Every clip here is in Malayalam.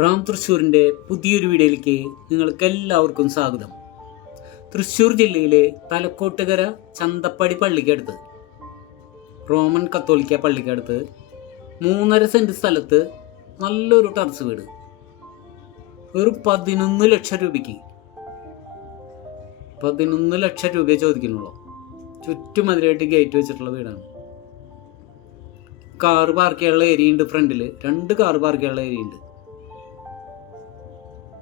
റാം തൃശ്ശൂരിന്റെ പുതിയൊരു വീഡിയോയിലേക്ക് നിങ്ങൾക്ക് എല്ലാവർക്കും സ്വാഗതം. തൃശ്ശൂർ ജില്ലയിലെ തലക്കോട്ടുകര ചന്തപ്പടി പള്ളിക്കടുത്ത് റോമൻ കത്തോലിക്ക പള്ളിക്കടുത്ത് മൂന്നര സെന്റ് സ്ഥലത്ത് നല്ലൊരു ടർസ് വീട്. ഒരു പതിനൊന്ന് ലക്ഷം രൂപയ്ക്ക്. പതിനൊന്ന് ലക്ഷം രൂപയെ ചോദിക്കുന്നുള്ളൂ. ചുറ്റുമതിലായിട്ട് ഗേറ്റ് വെച്ചിട്ടുള്ള വീടാണ്. കാർ പാർക്ക് ചെയ്യാനുള്ള ഏരിയ ഉണ്ട് ഫ്രണ്ടിൽ രണ്ട് കാർ പാർക്ക് ചെയ്യാനുള്ള ഏരിയ ഉണ്ട്.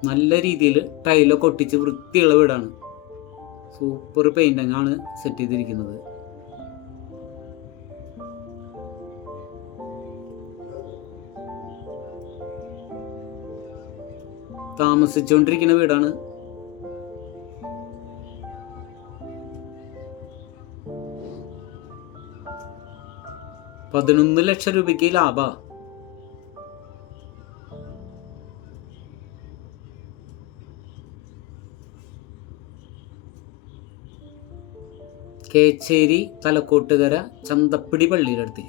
നല്ല രീതിയിൽ ടൈലൊക്കെ ഒട്ടിച്ച് വൃത്തിയുള്ള വീടാണ്. സൂപ്പർ പെയിന്റിങ്ങാണ് സെറ്റ് ചെയ്തിരിക്കുന്നത്. താമസിച്ചുകൊണ്ടിരിക്കുന്ന വീടാണ്. പതിനൊന്ന് ലക്ഷം രൂപയ്ക്ക് ലാഭ. കേച്ചേരി തലക്കോട്ടുകര ചന്തപ്പടി പള്ളിയുടെ അടുത്ത്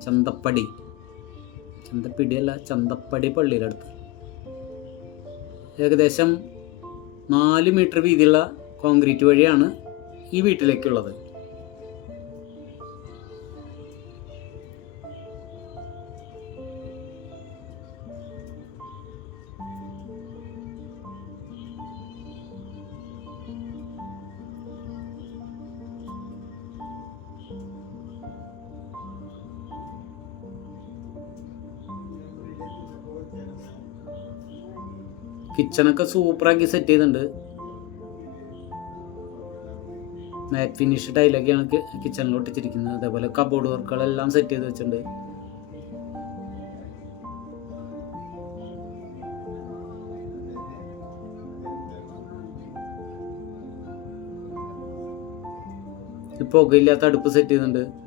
ചന്തപ്പടി. ചന്തപ്പിടി അല്ല ചന്തപ്പടി പള്ളിയുടെ അടുത്ത് ഏകദേശം നാല് മീറ്റർ വീതിയുള്ള കോൺക്രീറ്റ് വഴിയാണ് ഈ വീട്ടിലേക്കുള്ളത്. കിച്ചണൊക്കെ സൂപ്പറാക്കി സെറ്റ് ചെയ്തിട്ടുണ്ട്. മാറ്റ് ഫിനിഷ് ടൈലൊക്കെയാണ് കിച്ചണിൽ ഒട്ടിച്ചിരിക്കുന്നത്. അതേപോലെ കബോർഡ് വർക്കുകളെല്ലാം സെറ്റ് ചെയ്ത് വെച്ചിട്ടുണ്ട്. പുകയില്ലാത്ത അടുപ്പ് സെറ്റ് ചെയ്തിട്ടുണ്ട്.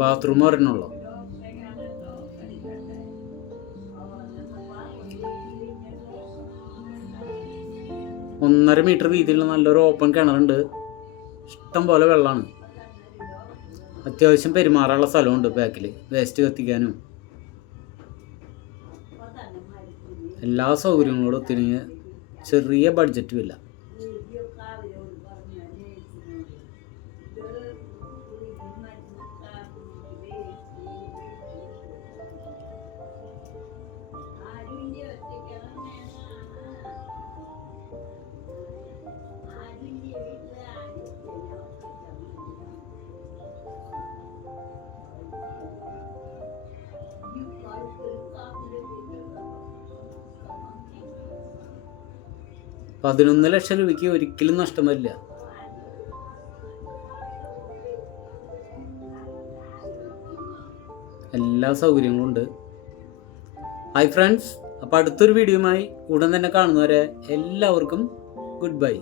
ബാത്റൂം ഒരെണ്ണുള്ളൂ ഒന്നര മീറ്റർ വീതിയിലുള്ള നല്ലൊരു ഓപ്പൺ കിണറുണ്ട് ഇഷ്ടം പോലെ വെള്ളമാണ് അത്യാവശ്യം പെരുമാറാനുള്ള സ്ഥലമുണ്ട് ബാക്കിൽ വേസ്റ്റ് കത്തിക്കാനും. എല്ലാ സൗകര്യങ്ങളോടും ഒത്തിരി ചെറിയ ബഡ്ജറ്റും ഇല്ല. പതിനൊന്ന് ലക്ഷം രൂപയ്ക്ക് ഒരിക്കലും നഷ്ടം വരില്ല. എല്ലാ സൗകര്യങ്ങളും ഉണ്ട്. ഹായ് ഫ്രണ്ട്സ് അപ്പോൾ അടുത്തൊരു വീഡിയോയുമായി ഉടൻ തന്നെ കാണുന്നവരെ എല്ലാവർക്കും ഗുഡ് ബൈ